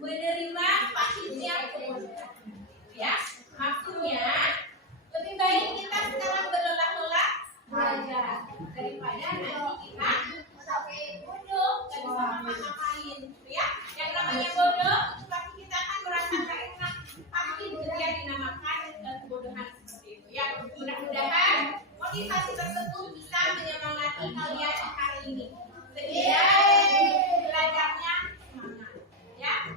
menerima pahitnya kemudian. Ya, maksudnya lebih baik kita sekarang berlelah-lelah belajar daripada nanti kita bodoh dan bisa ngapa-ngapain, ya. Yang namanya bodoh itu pasti kita akan merasa nggak enak, pasti dia dinamakan kebodohan seperti itu. Ya, mudah-mudahan motivasi tersebut bisa menyemangati kalian hari ini. Sehingga belajarnya semangat, ya.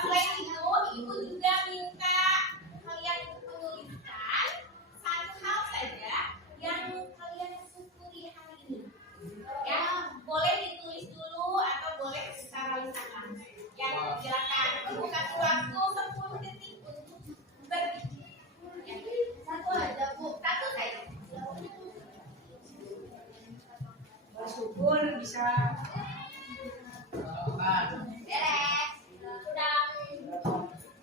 Selain itu, ibu juga minta kalian menuliskan satu hal saja yang kalian syukuri hari ini. Ya, boleh ditulis dulu atau boleh secara lisan. Ya, silakan. Untuk kasih waktu 10 detik untuk berpikir. Ya, satu aja, Bu. Satu saja. Bersyukur bisa Beres. Sudah.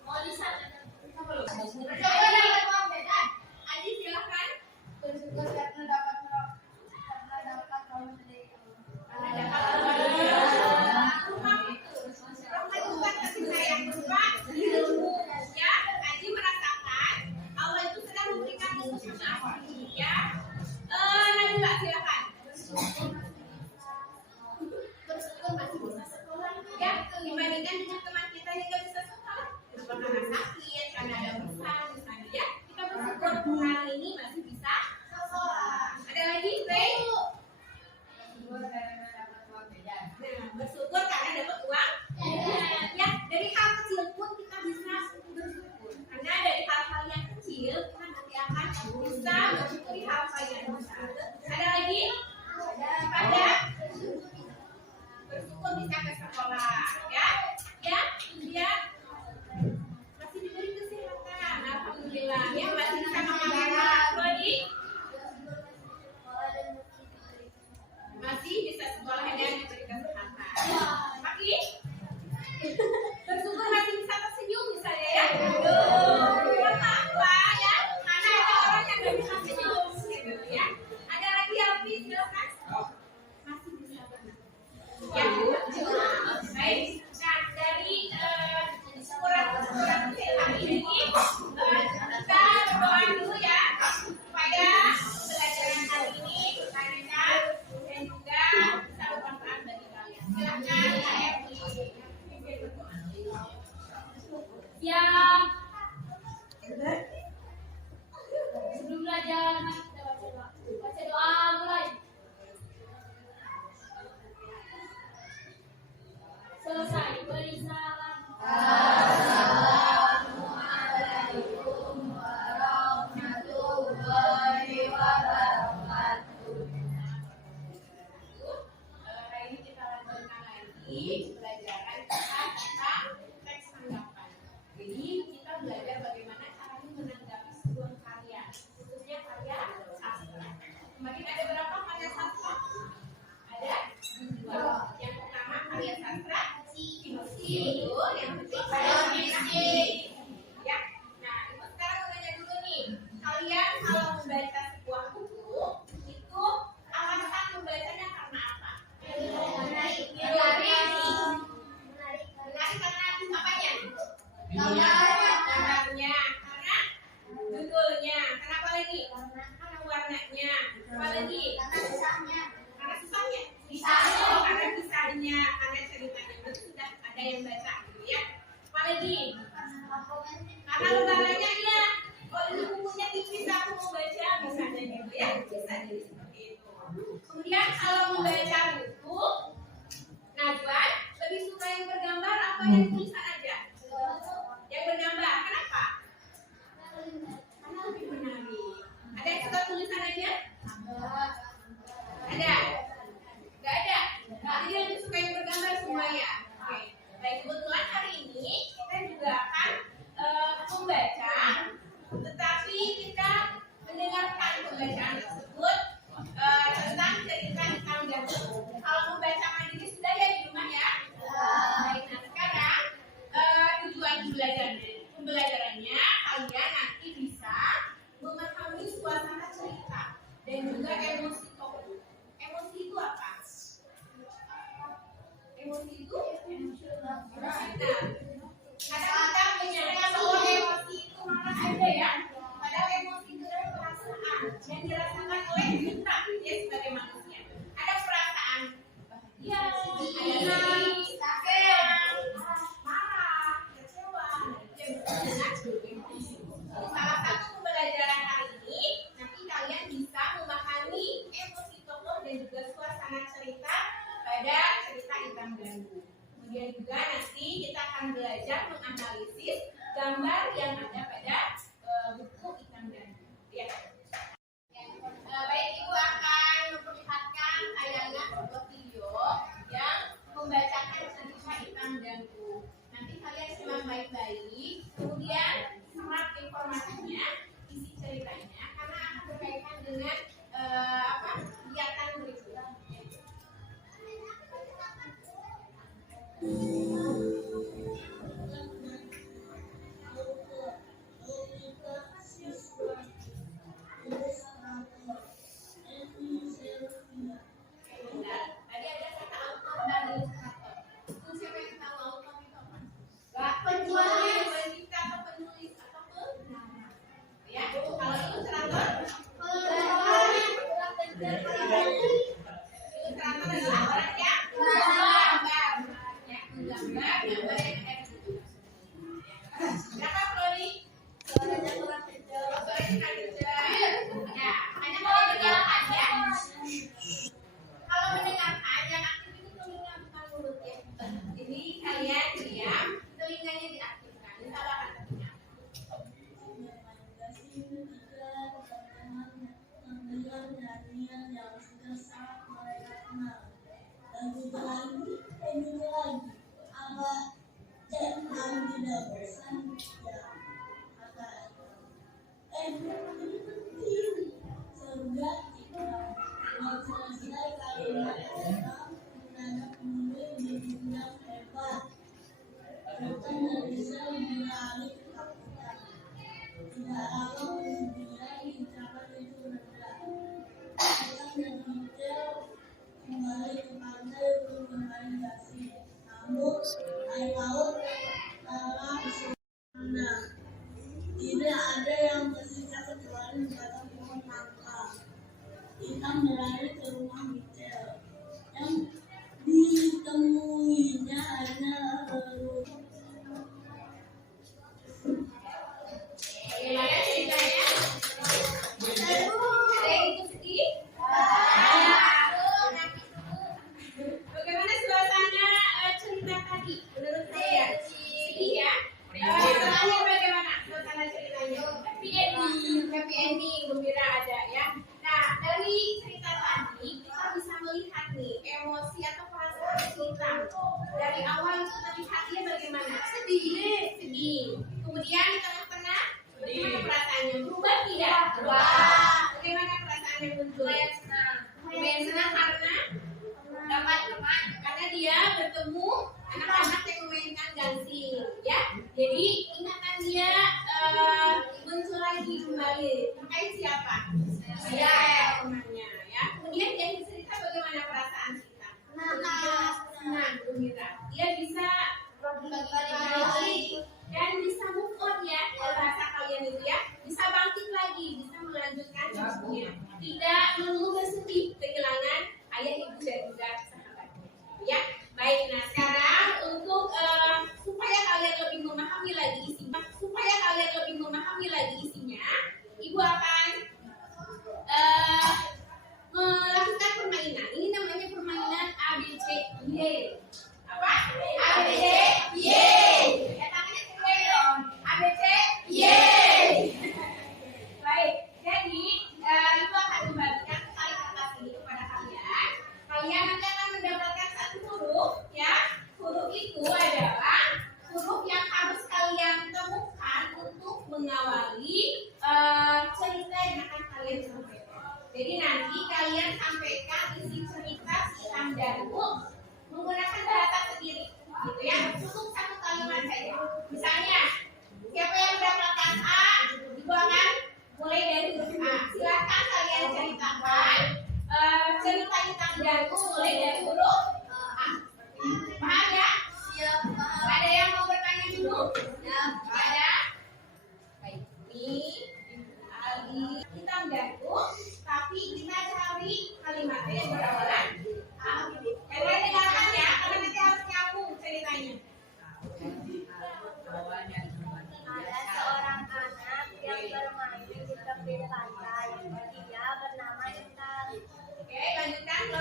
Mau lisan. Adi, silakan. Bersyukur karena dapat Haji merasakan Allah itu sedang memberikan ilmu sama ya. Najwa silakan. Bersyukur masih bisa sekolah ya, dibandingkan dengan teman kita yang nggak bisa sekolah karena sakit, karena ada perusahaan misalnya ya. Kita bersyukur hari ini masih bisa sekolah. Ada lagi, Rey? Bersyukur karena dapat uang. Ya, dari hal kecil pun kita bisa bersyukur. Karena dari hal-hal yang kecil kita nanti akan bisa bersyukuri hal-hal yang besar. Ada lagi? Ada. Bersyukur bisa ke sekolah, ya. Ya, kemudian masih diberi kesehatan. Alhamdulillah, ya masih bisa makan body. Masih bisa sekolah dan diberi kesehatan. Tapi bersyukur masih bisa tersenyum misalnya ya. Kenapa ya? Karena ada orang yang nggak bisa senyum gitu ya. Ada lagi yang silakan. Masih bisa benar. Ya. Baik. Nah, dari syukuran kecil hari ini kita berdoa dulu ya supaya pelajaran hari ini lancar dan juga bisa bermanfaat bagi kalian. Silakan ya. Sebelum belajar mari kita baca doa mulai. Selesai beri salam. Assalamualaikum warahmatullahi wabarakatuh. Hari ini kita lanjutkan lagi pelajaran kita tentang teks tanggapan. Jadi kita belajar bagaimana caranya menanggapi sebuah karya, khususnya karya sastra. Kemarin ada berapa karya sastra? Ada dua. Yang pertama karya sastra fiksi, yang kedua fiksi. Ya. Nah, ibu sekarang mau tanya dulu nih, kalian kalau membaca sebuah buku itu alasan membacanya karena apa? Menarik karena apanya? Gambarnya, karena judulnya, kenapa lagi? Karena warnanya, apa lagi? Karena susahnya, karena kisahnya, karena ceritanya itu sudah ada yang baca, gitu ya. Apa lagi? Karena lembarannya ya. Oh, ini bukunya tipis, aku mau baca, misalnya gitu ya. Bisa jadi seperti itu. Kemudian kalau membaca buku, Najwa lebih suka yang bergambar apa yang tulisan aja? Yang bergambar, kenapa? Karena lebih menarik. Ada yang suka tulisan aja? Ada? Gak ada? Jadi lebih suka yang bergambar semuanya. Oke. Baik, kebetulan hari ini kita juga akan membaca, tetapi kita mendengarkan pembacaan tersebut tentang cerita tentang Gandum. Kalau membaca mandiri sudah ya di rumah ya? Baik, nah sekarang tujuan pembelajarannya kalian nanti bisa memahami suasana cerita dan juga emosi tokoh. dan juga suasana cerita pada cerita Hitam Gandum. Kemudian juga nanti kita akan belajar menganalisis gambar yang ada pada buku Hitam Gandum. Ya. Baik, Ibu akan memperlihatkan tayangan sebuah video yang membacakan cerita Hitam Gandum. Nanti kalian simak baik-baik, kemudian serap informasinya, isi ceritanya, karena akan berkaitan dengan kegiatan berikut. Tadi ada kata autor dan ilustrator. Itu siapa yang tahu autor itu apa? Gak, penulis, pencipta atau penulis atau pengarang. Ya, kalau ilustrator, ilustrator adalah orang yang menggambar yang ada di situ. Berapa Flori? Suaranya kurang kecil. Suaranya kecil. Ya, hanya mau mendengarkan ya. Kalau mendengarkan yang aktif itu telinga bukan mulut ya. Jadi kalian diam, telinganya diaktifkan. Insya Allah akan terdengar. Mendengar nyanyian yang sudah sangat mereka kenal dan juga lagi apa jangan tidak bosan ya kata ini penting surga kita mau selesai kalimat orang mendadak kemudian diundang hebat bukan dari sel mengalami ketakutan tidak lama kemudian diucapkan itu rendah datang dan detail kembali ke pantai untuk bermain gasing. Namun air laut dalam sana tidak ada yang tersisa kecuali batang pohon nangka. Kita berlari ke rumah Michel yang ditemuinya hanya Bagaimana ceritanya? Ada yang ikut sedih? Bagaimana suasana cerita tadi menurut kalian? Sedih ya? Terakhir bagaimana suasana ceritanya? Happy ending, gembira ada ya. Nah, dari cerita tadi kita bisa melihat nih emosi atau perasaan kita. Dari awal itu terlihat dia bagaimana? Sedih. Kemudian di tengah-tengah bagaimana perasaannya? Berubah tidak? Berubah. Bagaimana perasaannya muncul? Lumayan senang karena dapat teman, karena dia bertemu anak-anak yang memainkan gasing, ya. Jadi ingatan dia muncul lagi kembali. Terkait siapa? Dia temannya, ya. Kemudian dia cerita bagaimana perasaan kita. Senang, gembira. Dia bisa berbagi dan bisa move on ya, kalau bahasa kalian itu ya, bisa bangkit lagi, bisa melanjutkan hidupnya, tidak melulu bersedih kehilangan ayah, ibu dan juga sahabatnya. Ya, baik. Nah sekarang untuk supaya kalian lebih memahami lagi isinya, ibu akan melakukan permainan. Ini namanya permainan ABC Y. Apa? ABC Y. Ya, tangannya kedua dong. ABC Y. Baik. Jadi ibu akan membagikan kalimat ini kepada kalian. Kalian nanti akan mendapatkan satu huruf, ya. Huruf itu adalah huruf yang harus kalian temukan untuk mengawali cerita yang akan kalian sampaikan. Jadi nanti kalian sampaikan isi cerita si Hitam Gandum menggunakan bahasa sendiri, gitu ya. Untuk satu kalimat saja. Misalnya, siapa yang mendapatkan A, ibu akan mulai dari huruf A. Silakan kalian ceritakan cerita Hitam Gandum mulai dari huruf A. Paham ya? Ada yang mau bertanya dulu? Ada? Baik. Ini Hitam Gandum, tapi kita cari kalimatnya yang berawalan A. Kalian dengarkan ya, karena nanti harus nyambung ceritanya. Ada seorang anak yang bermain di tepi pantai. Dia bernama Intan. Oke, lanjutkan.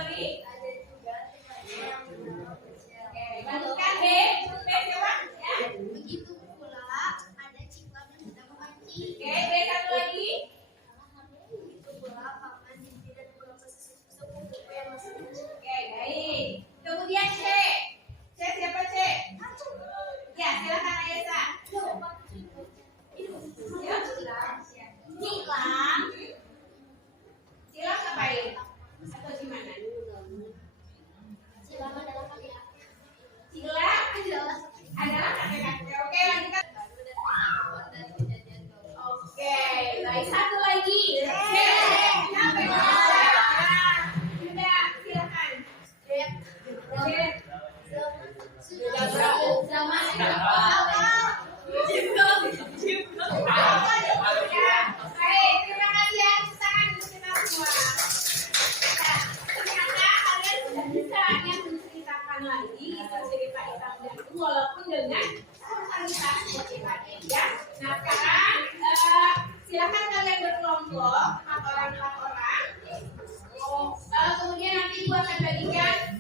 dengan sosialisasi tadi ya. Nah sekarang silakan kalian berkelompok 4 orang. Kemudian nanti Ibu akan bagikan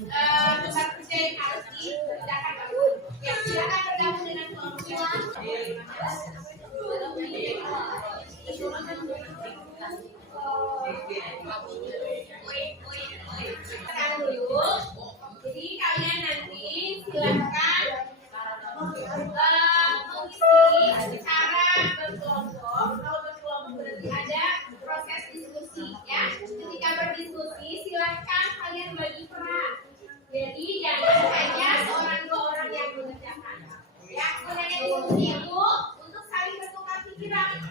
lembar kerja yang harus dikerjakan dulu. Ya silakan bergabung dengan kelompoknya. Sekarang dulu. Jadi kalian nanti silakan mengisi secara berkelompok. Kalau berkelompok berarti ada proses diskusi ya. Ketika berdiskusi silakan kalian bagi peran. Jadi jangan hanya seorang 2 orang yang mengerjakan. Ya, gunanya diskusi itu untuk saling bertukar pikiran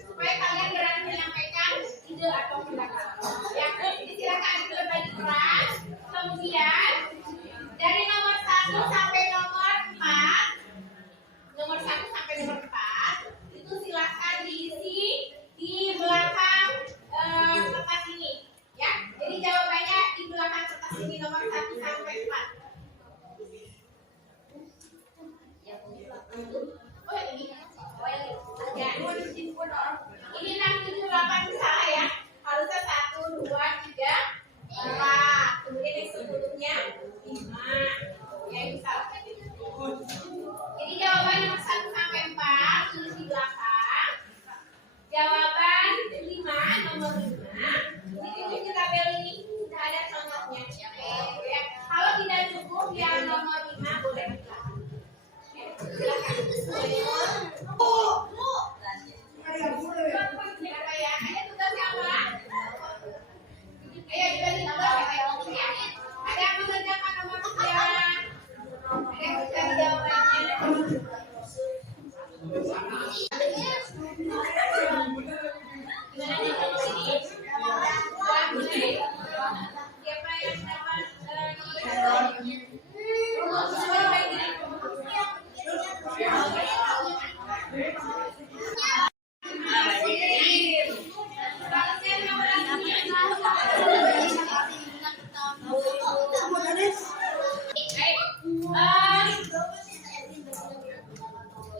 supaya kalian berani menyampaikan ide atau pendapat. Ya, jadi silakan berbagi peran. Kemudian dari nomor 1 sampai nomor 4 itu silakan diisi di belakang kertas ini ya. Jadi jawabannya di belakang kertas ini nomor 1 sampai 4. Oh ini. Ya. Ini 6, 7, 8 salah ya. Harusnya 1, 2, 3, 4. Kemudian yang sebelumnya 5. Ya ini salah. Jadi jawaban nomor 1 sampai 4 tulis di belakang. Jawaban 5 nomor 5 ditunjuk di tabel ini sudah ada contohnya. Ya. Kalau tidak cukup yang nomor 5 boleh di belakang. Ya, silakan. Siapa ya? Ada tugasnya apa? Ayo dibagi tugas ya. Ada yang mengerjakan nomor 3. Ada yang mencari jawabannya. Siapa yang dapat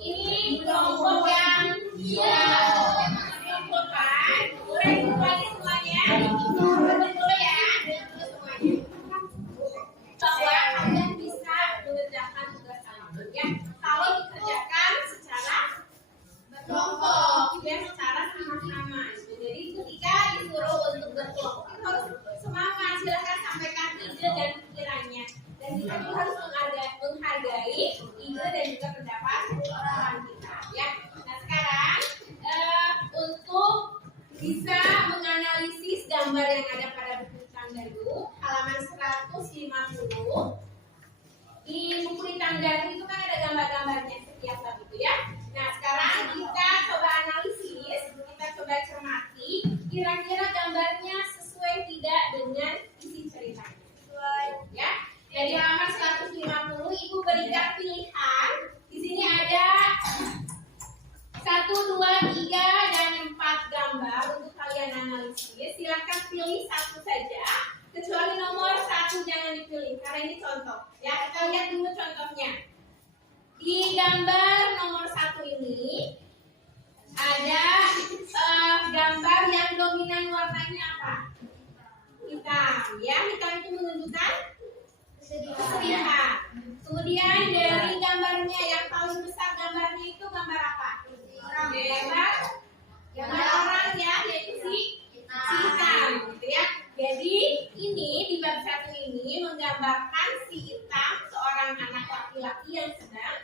ini kelompok yang kelompokkan boleh dibagi semuanya betul ya bahwa kalian bisa mengerjakan tugas sama ya kalau dikerjakan secara berkelompok ya secara sama-sama. Jadi ketika disuruh untuk berkelompok itu harus semangat, silahkan sampaikan ide dan pikirannya dan kita juga harus menghargai ide dan juga pendapat orang kita ya. Nah sekarang untuk bisa menganalisis gambar yang ada pada buku Tanggaru halaman 150. Di buku Tanggaru itu kan ada gambar-gambarnya setiap bab itu ya. Nah sekarang kita coba analisis, kita coba cermati kira-kira gambarnya sesuai tidak dengan isi ceritanya. Ya. Jadi halaman 150 Ibu berikan pilihan. Di sini ada 1, 2, 3 dan 4 gambar untuk kalian analisis. Silakan pilih satu saja. Kecuali nomor 1 jangan dipilih karena ini contoh. Ya kita lihat dulu contohnya. Di gambar nomor 1 ini ada gambar yang dominan warnanya apa? Hitam. Ya hitam itu menunjukkan kesedihan. Kemudian dari gambarnya yang paling besar gambarnya itu gambar apa? Gambar orang ya, yaitu si hitam, gitu ya. Jadi ini di bab 1 ini menggambarkan si hitam seorang anak laki-laki yang sedang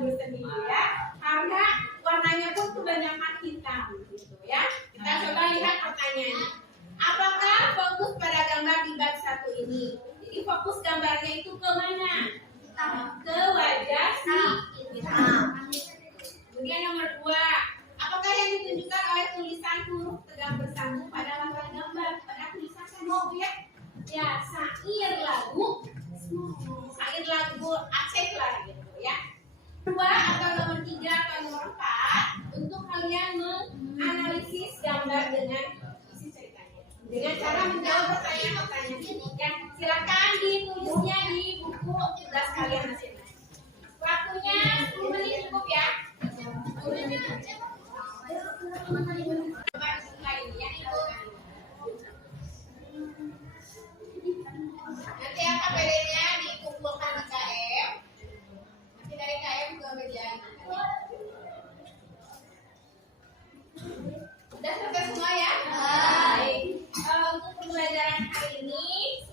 bersedih ya. Karena warnanya pun kebanyakan hitam, gitu ya. Kita coba lihat pertanyaannya. Apakah fokus pada gambar di bab 1 ini? Jadi fokus gambarnya itu ke mana? Ke wajah si hitam. Kemudian nomor 2, apakah yang ditunjukkan oleh tulisan huruf tegak bersambung pada lembar gambar? Pada tulisan semua ya? Ya, syair lagu Aceh lah gitu ya. 2 atau nomor 3 atau nomor 4 untuk kalian menganalisis gambar dengan isi ceritanya. Dengan cara menjawab pertanyaan-pertanyaan ini ya. Silakan ditulisnya di buku tugas kalian masing-masing. hari ini